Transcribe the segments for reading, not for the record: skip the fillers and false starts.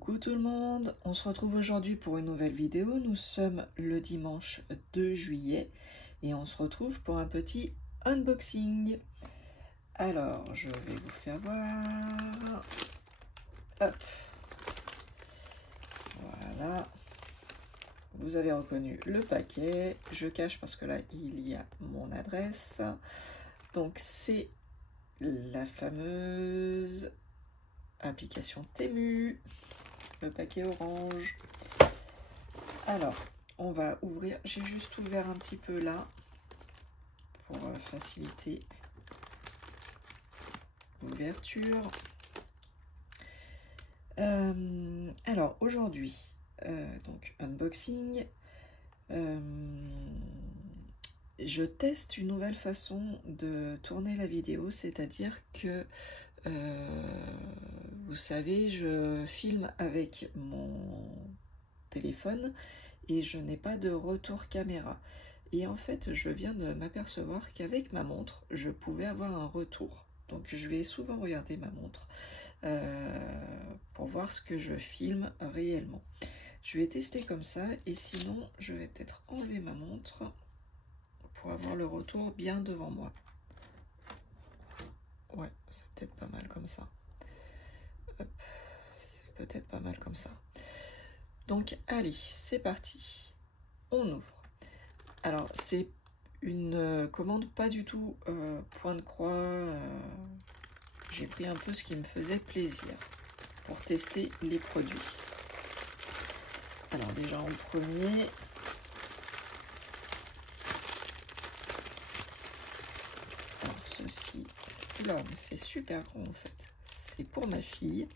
Coucou tout le monde, on se retrouve aujourd'hui pour une nouvelle vidéo. Nous sommes le dimanche 2 juillet et on se retrouve pour un petit unboxing. Alors, je vais vous faire voir. Hop. Voilà. Vous avez reconnu le paquet. Je cache parce que là, il y a mon adresse. Donc, c'est la fameuse application Temu. Le paquet orange. Alors, on va ouvrir. J'ai juste ouvert un petit peu là pour faciliter l'ouverture. Alors, aujourd'hui, donc unboxing. Je teste une nouvelle façon de tourner la vidéo, c'est-à-dire que vous savez, je filme avec mon téléphone et je n'ai pas de retour caméra. Et en fait, je viens de m'apercevoir qu'avec ma montre, je pouvais avoir un retour. Donc je vais souvent regarder ma montre pour voir ce que je filme réellement. Je vais tester comme ça et sinon, je vais peut-être enlever ma montre pour avoir le retour bien devant moi. Ouais, c'est peut-être pas mal comme ça. C'est peut-être pas mal comme ça. Donc, allez, c'est parti. On ouvre. Alors, c'est une commande pas du tout point de croix. J'ai pris un peu ce qui me faisait plaisir pour tester les produits. Alors, déjà en premier... Alors, ceci... Là, c'est super grand en fait. C'est pour ma fille.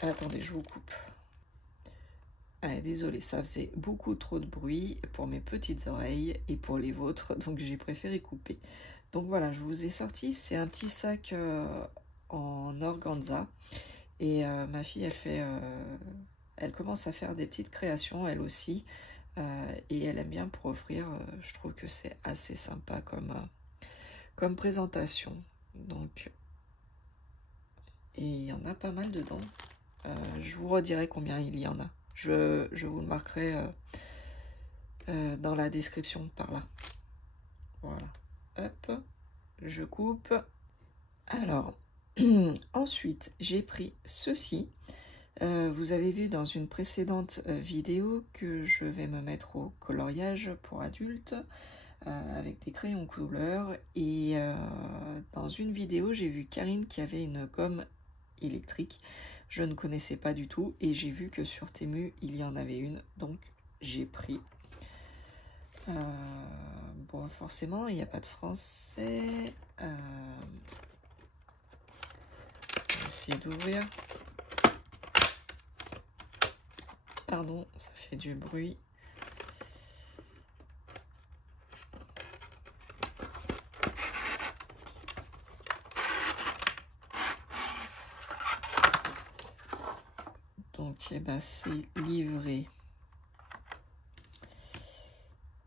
Attendez, je vous coupe. Ah, désolé, ça faisait beaucoup trop de bruit pour mes petites oreilles et pour les vôtres, donc j'ai préféré couper. Donc voilà, je vous ai sorti, c'est un petit sac en organza. Et ma fille, elle commence à faire des petites créations, elle aussi. Et elle aime bien pour offrir. Je trouve que c'est assez sympa comme présentation. Donc, et il y en a pas mal dedans. Je vous redirai combien il y en a. Je vous le marquerai dans la description par là. Voilà. Hop, je coupe. Alors, ensuite, j'ai pris ceci. Vous avez vu dans une précédente vidéo que je vais me mettre au coloriage pour adultes avec des crayons couleur. Et dans une vidéo, j'ai vu Karine qui avait une gomme électrique. Je ne connaissais pas du tout et j'ai vu que sur Temu, il y en avait une. Donc, j'ai pris. Bon, forcément, il n'y a pas de français. On va essayer d'ouvrir. Pardon, ça fait du bruit. Donc, eh ben, c'est livré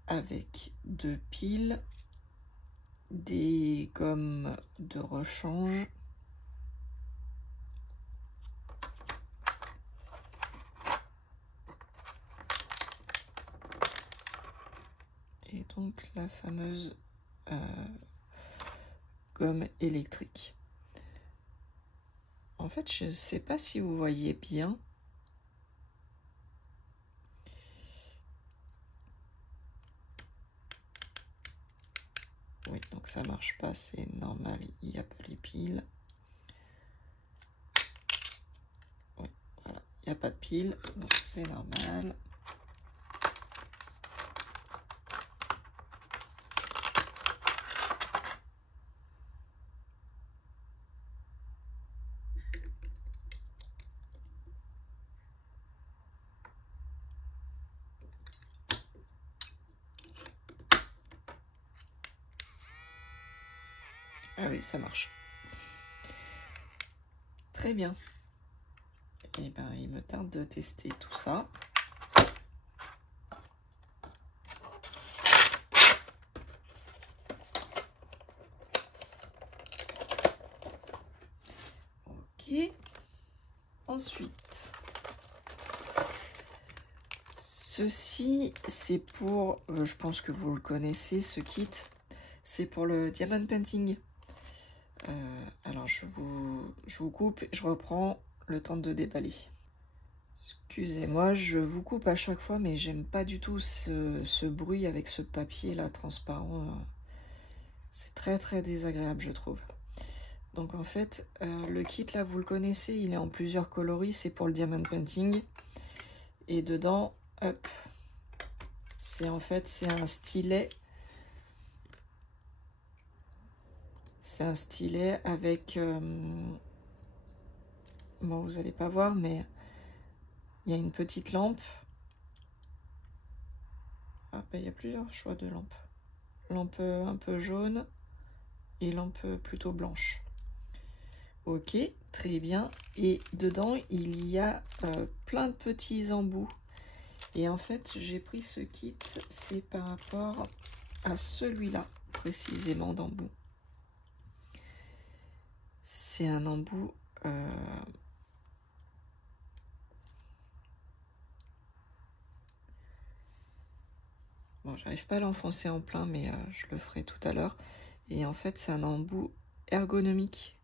avec 2 piles, des gommes de rechange, et donc la fameuse gomme électrique. En fait, je ne sais pas si vous voyez bien. Oui, donc ça marche pas, c'est normal, il n'y a pas les piles. Oui, voilà, il n'y a pas de piles, donc c'est normal. Ah oui, ça marche. Très bien. Et ben, il me tarde de tester tout ça. Ok. Ensuite, ceci, c'est pour, je pense que vous le connaissez, ce kit, c'est pour le diamond painting. Alors, je vous coupe, je reprends le temps de déballer. Excusez-moi, je vous coupe à chaque fois, mais j'aime pas du tout ce bruit avec ce papier là transparent. C'est très très désagréable, je trouve. Donc en fait, le kit là, vous le connaissez, il est en plusieurs coloris, c'est pour le diamond painting. Et dedans, hop, c'est en fait, c'est un stylet. C'est un stylet avec... bon, vous n'allez pas voir, mais il y a une petite lampe. Ah, ben, il y a plusieurs choix de lampes. Lampe un peu jaune et lampe plutôt blanche. Ok, très bien. Et dedans, il y a plein de petits embouts. Et en fait, j'ai pris ce kit, c'est par rapport à celui-là, précisément d'embout. C'est un embout... bon, j'arrive pas à l'enfoncer en plein, mais je le ferai tout à l'heure. Et en fait, c'est un embout ergonomique.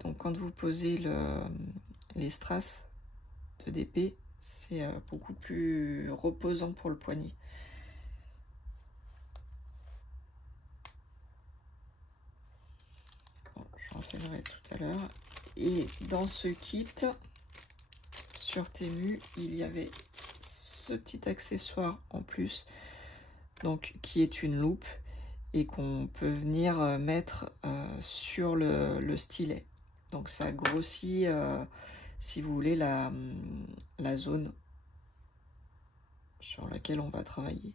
Donc quand vous posez les strass de DP, c'est beaucoup plus reposant pour le poignet. Bon, j'en reviendrai tout à l'heure. Et dans ce kit, sur Temu, il y avait ce petit accessoire en plus, donc qui est une loupe et qu'on peut venir mettre sur le stylet. Donc ça grossit, si vous voulez, la zone sur laquelle on va travailler.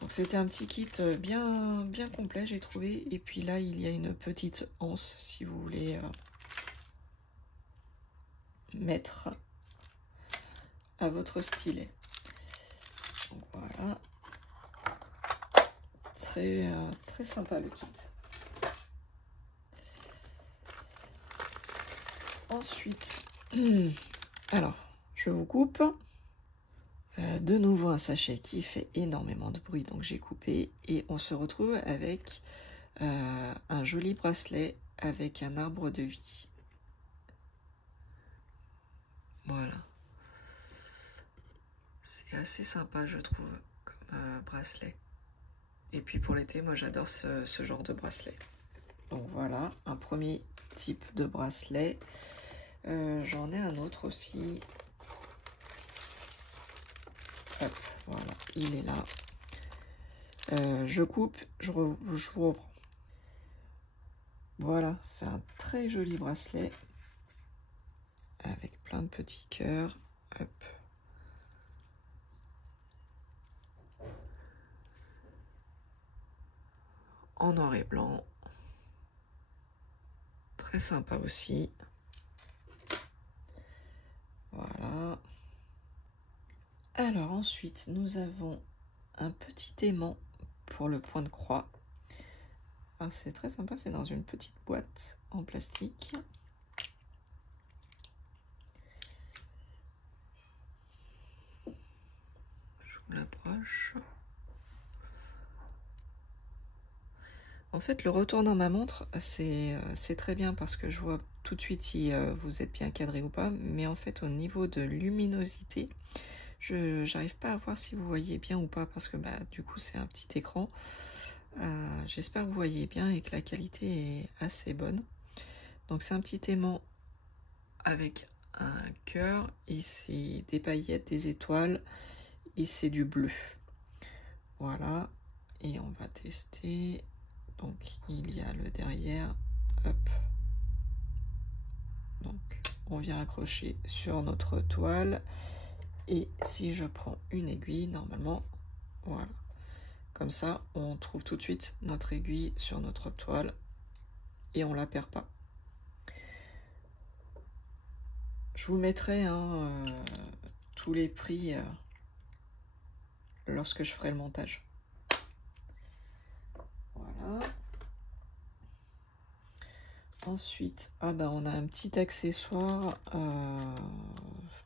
Donc c'était un petit kit bien complet, j'ai trouvé. Et puis là, il y a une petite anse, si vous voulez mettre à votre stylet. Donc voilà. Très sympa le kit. Ensuite, alors, je vous coupe. De nouveau un sachet qui fait énormément de bruit, donc j'ai coupé. Et on se retrouve avec un joli bracelet avec un arbre de vie. Voilà. C'est assez sympa, je trouve, comme bracelet. Et puis pour l'été, moi j'adore ce genre de bracelet. Donc voilà, un premier type de bracelet. J'en ai un autre aussi. Hop, voilà, il est là. Je coupe, je vous reprends. Voilà, c'est un très joli bracelet avec plein de petits cœurs. Hop. En noir et blanc. Très sympa aussi. Voilà. Alors ensuite, nous avons un petit aimant pour le point de croix. C'est très sympa, c'est dans une petite boîte en plastique. Je vous l'approche. En fait, le retour dans ma montre, c'est très bien parce que je vois tout de suite si vous êtes bien cadré ou pas. Mais en fait, au niveau de luminosité, je n'arrive pas à voir si vous voyez bien ou pas parce que du coup, c'est un petit écran. J'espère que vous voyez bien et que la qualité est assez bonne. Donc, c'est un petit aimant avec un cœur et c'est des paillettes, des étoiles et c'est du bleu. Voilà. Et on va tester... Donc il y a le derrière, hop. Donc on vient accrocher sur notre toile. Et si je prends une aiguille, normalement, voilà. Comme ça, on trouve tout de suite notre aiguille sur notre toile et on la perd pas. Je vous mettrai tous les prix lorsque je ferai le montage. Voilà. Ensuite, on a un petit accessoire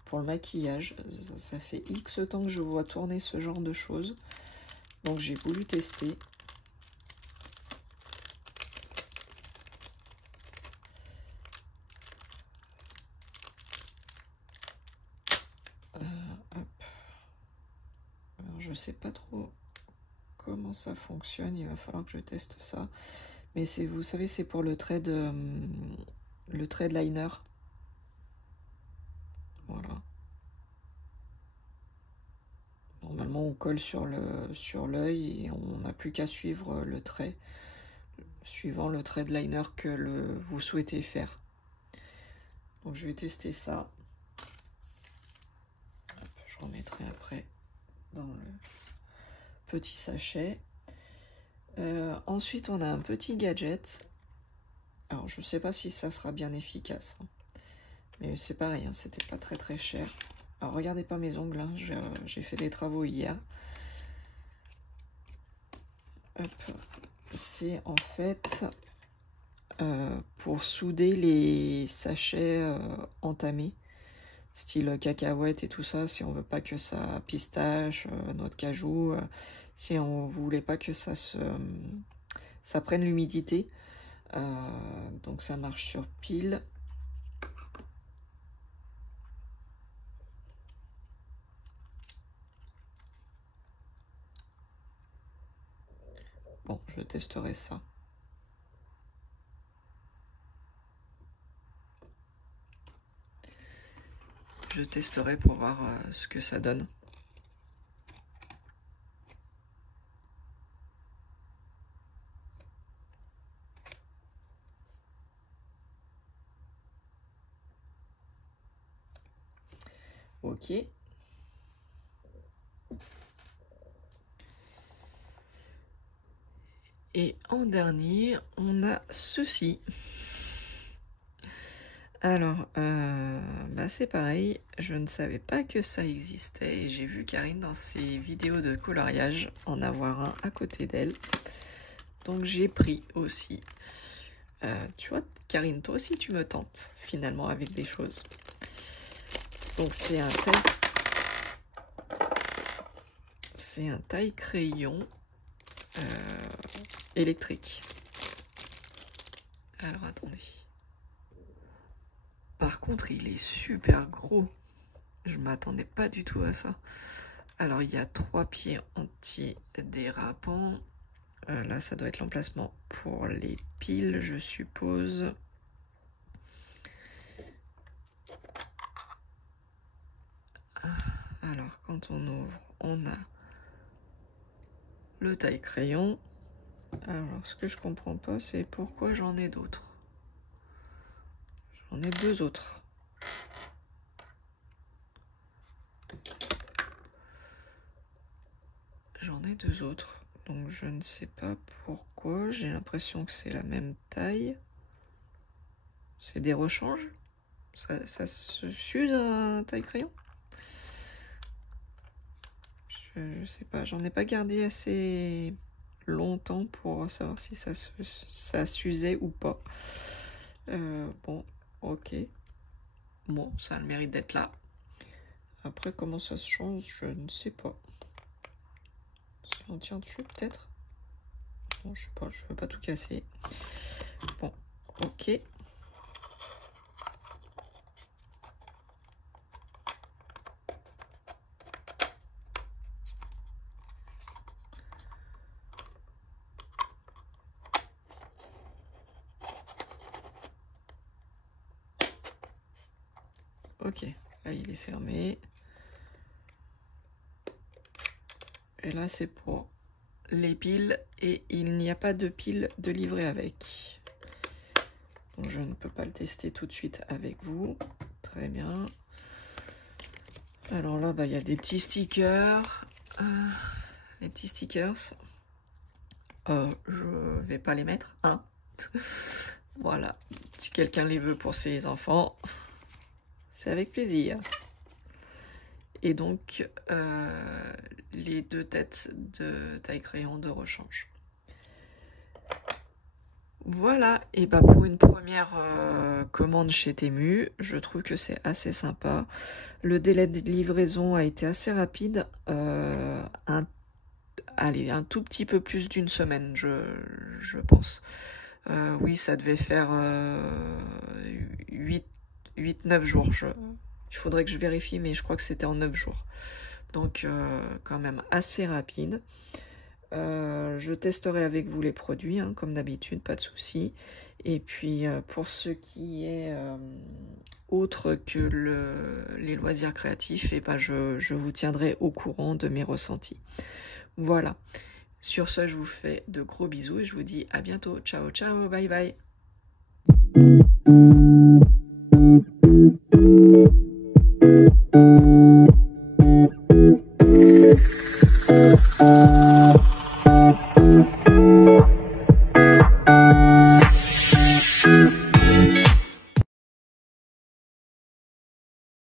pour le maquillage. Ça fait X temps que je vois tourner ce genre de choses. Donc j'ai voulu tester. Alors, je sais pas trop comment ça fonctionne. Il va falloir que je teste ça. Mais c'est, vous savez, c'est pour le trait de liner. Voilà. Normalement, on colle sur l'œil et on n'a plus qu'à suivre le trait, suivant le trait de liner que vous souhaitez faire. Donc je vais tester ça. Hop, je remettrai après dans le petit sachet. Ensuite, on a un petit gadget. Alors, je sais pas si ça sera bien efficace, hein. Mais c'est pareil, hein, c'était pas très très cher. Alors, regardez pas mes ongles, hein, j'ai fait des travaux hier. C'est en fait pour souder les sachets entamés, style cacahuètes et tout ça, si on veut pas que ça pistache, noix de cajou, si on voulait pas que ça prenne l'humidité. Donc ça marche sur pile. Bon, je testerai ça. Je testerai pour voir ce que ça donne. Ok. Et en dernier, on a ceci. Alors, c'est pareil, je ne savais pas que ça existait et j'ai vu Karine dans ses vidéos de coloriage en avoir un à côté d'elle. Donc j'ai pris aussi. Tu vois, Karine, toi aussi tu me tentes finalement avec des choses. Donc c'est un taille-crayon électrique. Alors attendez. Par contre, il est super gros. Je m'attendais pas du tout à ça. Alors, il y a 3 pieds anti-dérapants. Là, ça doit être l'emplacement pour les piles, je suppose. Alors, quand on ouvre, on a le taille-crayon. Alors, ce que je comprends pas, c'est pourquoi j'en ai d'autres. J'en ai 2 autres. J'en ai 2 autres. Donc, je ne sais pas pourquoi. J'ai l'impression que c'est la même taille. C'est des rechanges. Ça se s'use un taille-crayon? Je sais pas, j'en ai pas gardé assez longtemps pour savoir si ça s'usait ou pas. Bon, ok. Bon, ça a le mérite d'être là. Après, comment ça se change, je ne sais pas. Si on tient dessus, peut-être? Bon, je sais pas, je veux pas tout casser. Bon, ok. Ok, là il est fermé. Et là c'est pour les piles et il n'y a pas de piles de livret avec. Donc je ne peux pas le tester tout de suite avec vous. Très bien. Alors là, il y a des petits stickers. Les petits stickers. Je vais pas les mettre, hein. Voilà. Si quelqu'un les veut pour ses enfants, c'est avec plaisir. Et donc, les 2 têtes de taille-crayon de rechange. Voilà, et bah pour une première commande chez Temu, je trouve que c'est assez sympa. Le délai de livraison a été assez rapide, allez, un tout petit peu plus d'une semaine, je pense. Oui, ça devait faire 8-9 jours. Il faudrait que je vérifie, mais je crois que c'était en 9 jours. Donc quand même assez rapide. Je testerai avec vous les produits, hein, comme d'habitude, pas de souci. Et puis pour ce qui est autre que les loisirs créatifs, et ben je vous tiendrai au courant de mes ressentis. Voilà. Sur ce, je vous fais de gros bisous et je vous dis à bientôt. Ciao, ciao, bye bye.